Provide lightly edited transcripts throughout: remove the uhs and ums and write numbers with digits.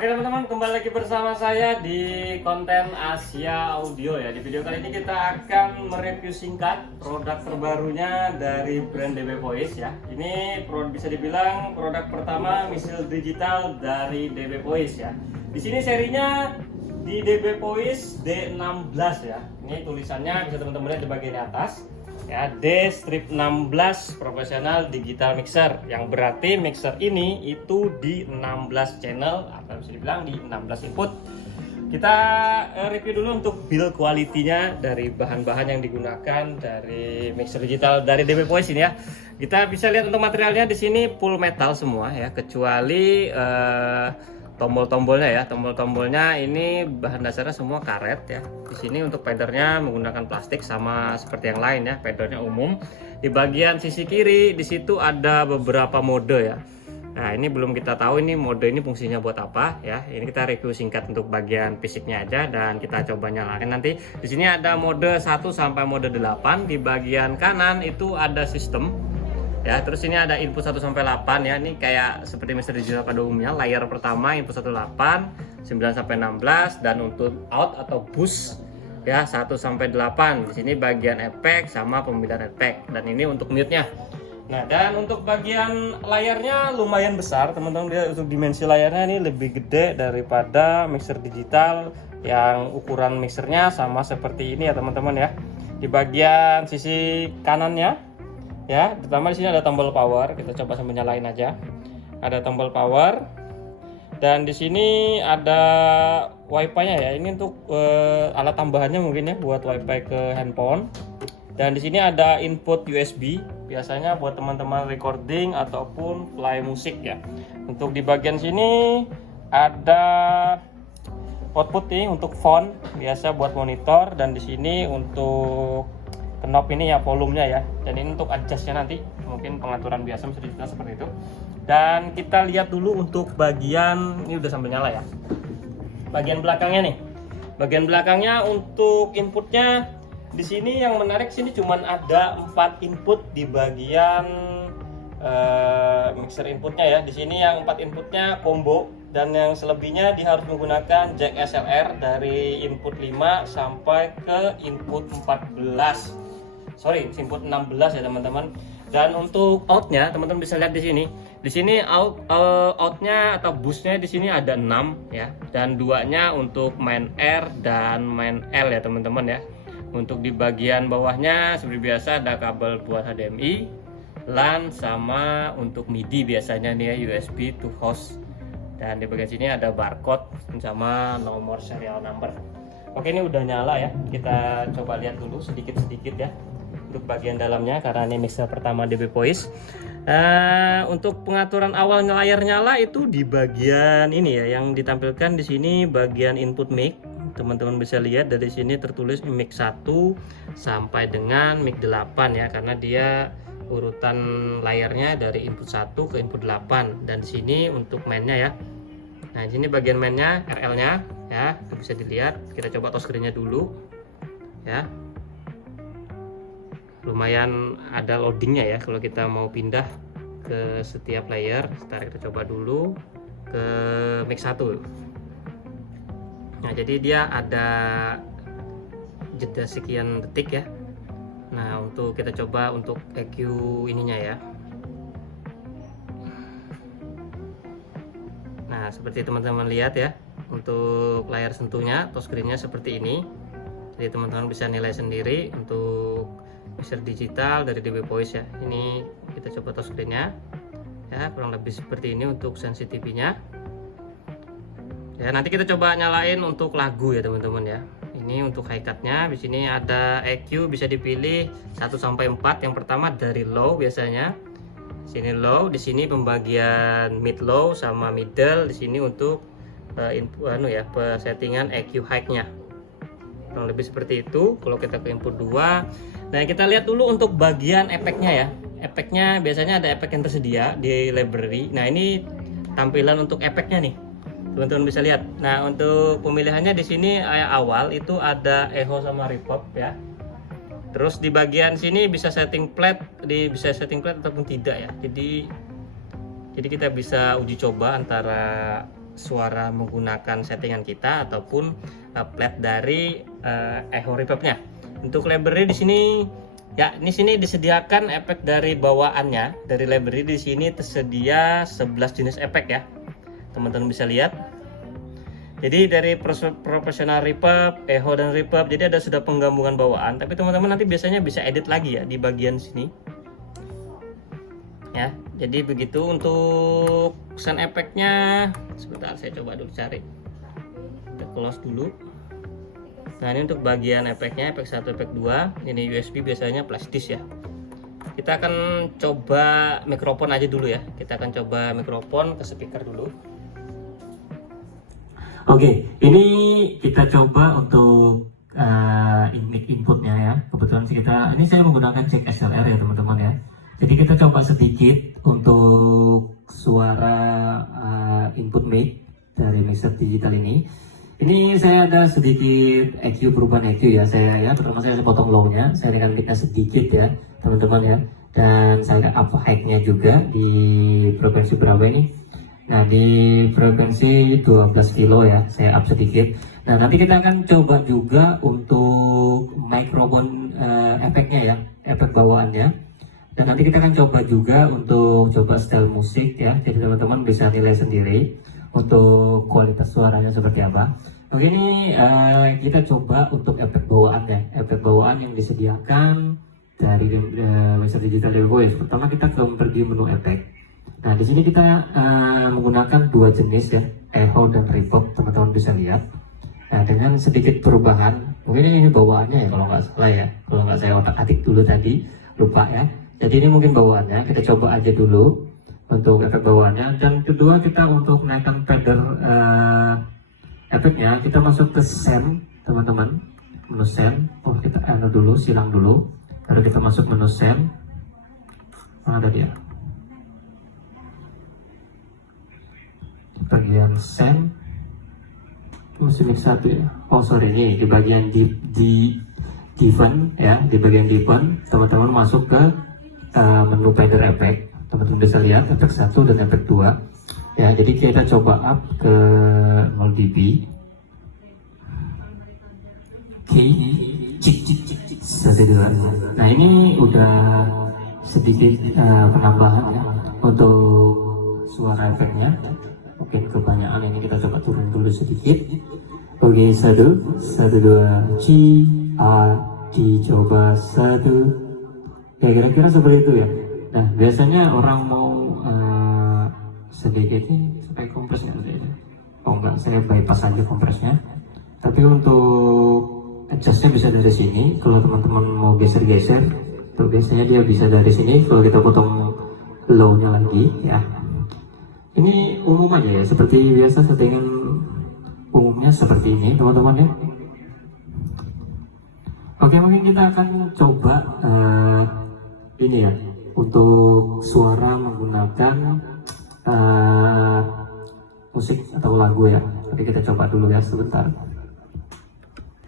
Oke teman-teman, kembali lagi bersama saya di konten Asia Audio ya. Di video kali ini kita akan mereview singkat produk terbarunya dari brand DB Voice ya. Ini bisa dibilang produk pertama misil digital dari DB Voice ya. Di sini serinya di DB Voice D16 ya. Ini tulisannya bisa teman-teman lihat di bagian atas. Ya, D-16 profesional digital mixer, yang berarti mixer ini itu di 16 channel atau bisa dibilang di 16 input. Kita review dulu untuk build quality-nya dari bahan-bahan yang digunakan dari mixer digital dari DB Voice ini ya. Kita bisa lihat untuk materialnya di sini full metal semua ya, kecuali tombol-tombolnya ya. Tombol-tombolnya ini bahan dasarnya semua karet ya. Di sini untuk padernya menggunakan plastik sama seperti yang lain ya, padernya umum. Di bagian sisi kiri di situ ada beberapa mode ya. Nah, ini belum kita tahu ini mode ini fungsinya buat apa ya. Ini kita review singkat untuk bagian fisiknya aja dan kita coba nyalain nanti. Di sini ada mode 1 sampai mode 8. Di bagian kanan itu ada sistem ya, terus ini ada input 1 sampai 8 ya. Ini kayak seperti mixer digital pada umumnya. Layer pertama input 1 8, 9 sampai 16, dan untuk out atau boost ya 1 sampai 8. Di sini bagian efek sama pemilihan efek, dan ini untuk mute-nya. Nah, dan untuk bagian layarnya lumayan besar teman-teman. Dia untuk dimensi layarnya ini lebih gede daripada mixer digital yang ukuran mixernya sama seperti ini ya teman-teman ya. Di bagian sisi kanannya ya, pertama di sini ada tombol power. Kita coba sambil nyalain aja. Ada tombol power, dan di sini ada wifi-nya ya. Ini untuk alat tambahannya mungkin ya, buat wifi ke handphone. Dan di sini ada input USB, biasanya buat teman-teman recording ataupun play musik ya. Untuk di bagian sini ada output nih untuk font, biasa buat monitor, dan di sini untuk knob ini ya, volumenya ya, dan ini untuk adjustnya nanti mungkin pengaturan biasa bisa dibilang seperti itu. Dan kita lihat dulu untuk bagian ini, udah sambil nyala ya, bagian belakangnya nih. Bagian belakangnya untuk inputnya di sini yang menarik, sini cuman ada 4 input di bagian mixer inputnya ya. Di sini yang 4 inputnya combo, dan yang selebihnya dia harus menggunakan jack XLR dari input 5 sampai ke input 14. Sorry, input 16 ya teman-teman. Dan untuk outnya teman-teman bisa lihat di sini. Di sini outnya atau boostnya di sini ada 6 ya, dan duanya untuk main R dan main L ya teman-teman ya. Untuk di bagian bawahnya seperti biasa ada kabel buat HDMI, LAN, sama untuk MIDI biasanya nih ya, USB to host. Dan di bagian sini ada barcode sama nomor serial number. Oke, ini udah nyala ya. Kita coba lihat dulu sedikit-sedikit ya untuk bagian dalamnya, karena ini mixer pertama DB Voice. Untuk pengaturan awal layar nyala itu di bagian ini ya, yang ditampilkan di sini bagian input mic. Teman-teman bisa lihat dari sini tertulis mic 1 sampai dengan mic 8 ya, karena dia urutan layarnya dari input 1 ke input 8. Dan di sini untuk mainnya ya. Nah, di sini bagian mainnya, RL-nya ya, bisa dilihat. Kita coba touch screen-nya dulu ya. Lumayan ada loadingnya ya kalau kita mau pindah ke setiap layer. Sekarang kita coba dulu ke mic 1. Nah, jadi dia ada jeda sekian detik ya. Nah, untuk kita coba untuk EQ ininya ya. Nah, seperti teman-teman lihat ya, untuk layar sentuhnya, touchscreen-nya seperti ini. Jadi teman-teman bisa nilai sendiri untuk mixer digital dari DB Voice ya. Ini kita coba touchscreen-nya ya, kurang lebih seperti ini untuk sensitivity-nya. Ya, nanti kita coba nyalain untuk lagu ya teman-teman ya. Ini untuk high cut-nya. Di sini ada EQ, bisa dipilih 1 sampai 4. Yang pertama dari low biasanya. Sini low, di sini pembagian mid low sama middle. Di sini untuk settingan EQ high-nya. Kurang lebih seperti itu. Kalau kita ke input 2. Nah, kita lihat dulu untuk bagian efeknya ya. Efeknya biasanya ada efek yang tersedia di library. Nah, ini tampilan untuk efeknya nih. Teman-teman bisa lihat. Nah, untuk pemilihannya di sini awal itu ada echo sama reverb ya. Terus di bagian sini bisa setting flat, bisa setting flat ataupun tidak ya. Jadi kita bisa uji coba antara suara menggunakan settingan kita ataupun plat dari echo reverbnya. Untuk library di sini ya, di sini disediakan efek dari bawaannya. Dari library di sini tersedia 11 jenis efek ya. Teman-teman bisa lihat. Jadi dari profesional reverb, echo dan reverb, jadi ada sudah penggabungan bawaan. Tapi teman-teman nanti biasanya bisa edit lagi ya di bagian sini. Ya, jadi begitu untuk sound efeknya. Sebentar, saya coba dulu cari. Kita close dulu. Nah, ini untuk bagian efeknya, efek 1, efek 2. Ini USB biasanya flash disk ya. Kita akan coba mikrofon aja dulu ya. Kita akan coba mikrofon ke speaker dulu. Oke, ini kita coba untuk mic inputnya ya. Kebetulan sih ini saya menggunakan jack XLR ya teman-teman ya. Jadi kita coba sedikit untuk suara input mic dari mixer digital ini. Ini saya ada sedikit EQ, perubahan EQ ya saya ya. Pertama saya potong low-nya, saya dengan micnya sedikit ya teman-teman ya. Dan saya up high-nya juga di frekuensi berapa ini? Nah di frekuensi 12 kilo ya, saya up sedikit. Nah nanti kita akan coba juga untuk mikrofon efeknya ya, efek bawaannya. Dan nanti kita akan coba juga untuk coba style musik ya, jadi teman-teman bisa nilai sendiri untuk kualitas suaranya seperti apa. Oke, ini kita coba untuk efek bawaannya, efek bawaan yang disediakan dari Mixer Digital Dev Voice. Pertama kita pergi menu efek. Nah, di sini kita menggunakan dua jenis ya, echo dan reverb, teman-teman bisa lihat. Nah, dengan sedikit perubahan, mungkin ini bawaannya ya kalau nggak salah ya, kalau nggak saya otak-atik dulu tadi, lupa ya. Jadi ini mungkin bawaannya, kita coba aja dulu untuk efek bawaannya. Dan kedua kita untuk naikkan fader efeknya, kita masuk ke send, teman-teman, menu send. Oh, kita dulu, silang dulu, baru kita masuk menu send. Mana ada dia? Bagian send musik satu ya. Oh sorry, ini di bagian di event ya, di bagian event teman-teman masuk ke menu fader efek. Teman-teman bisa lihat efek 1 dan efek 2 ya. Jadi kita coba up ke 0 dB. Oke, cik cik cik cik 1 2. Nah ini udah sedikit penambahan ya untuk suara efeknya. Mungkin kebanyakan, ini kita coba turun dulu sedikit. Oke, 1 2 C A D, coba 1 ya, kira-kira seperti itu ya. Nah biasanya orang mau sedikit ini supaya kompresnya ada. Oh enggak, saya bypass aja kompresnya. Tapi untuk adjustnya bisa dari sini. Kalau teman-teman mau geser-geser tuh biasanya dia bisa dari sini. Kalau kita potong low-nya lagi ya. Ini umum aja ya, seperti biasa settingan umumnya seperti ini teman-teman ya. Oke, mungkin kita akan coba ini ya, untuk suara menggunakan musik atau lagu ya. Tapi kita coba dulu ya sebentar.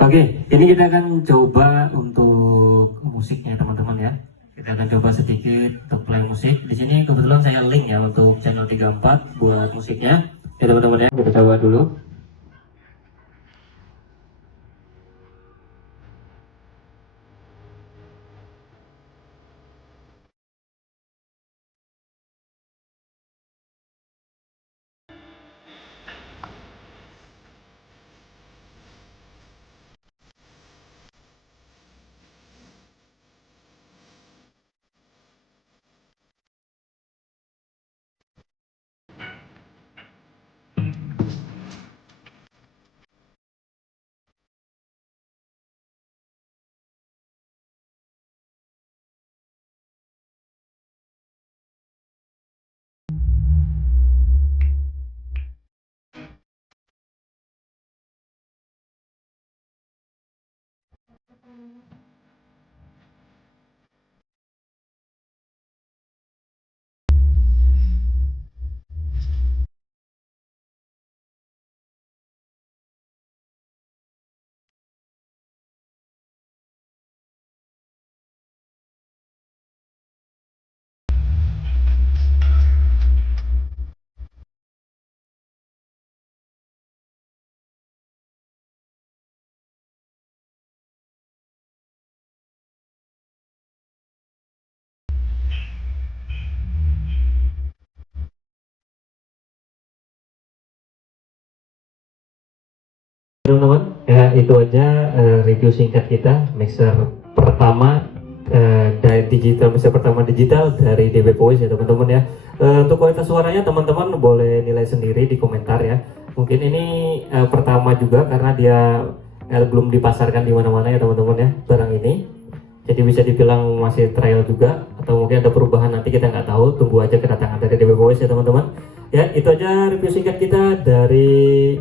Oke, ini kita akan coba untuk musiknya teman-teman ya. Kita akan coba sedikit untuk play musik. Di sini kebetulan saya link ya untuk channel 34 buat musiknya. Ya teman-teman ya, kita coba dulu. teman-teman, ya itu aja review singkat kita mixer pertama dari mixer pertama digital dari DB Voice ya teman-teman ya. Untuk kualitas suaranya teman-teman boleh nilai sendiri di komentar ya. Mungkin ini pertama juga karena dia belum dipasarkan di mana-mana ya teman-teman ya barang ini. Jadi bisa dibilang masih trial juga, atau mungkin ada perubahan nanti kita nggak tahu. Tunggu aja kedatangan dari DB Voice ya teman-teman. Ya itu aja review singkat kita dari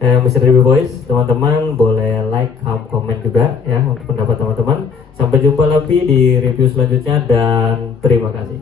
Mr. DB Voice. Teman-teman boleh like, komen juga ya untuk pendapat teman-teman. Sampai jumpa lagi di review selanjutnya dan terima kasih.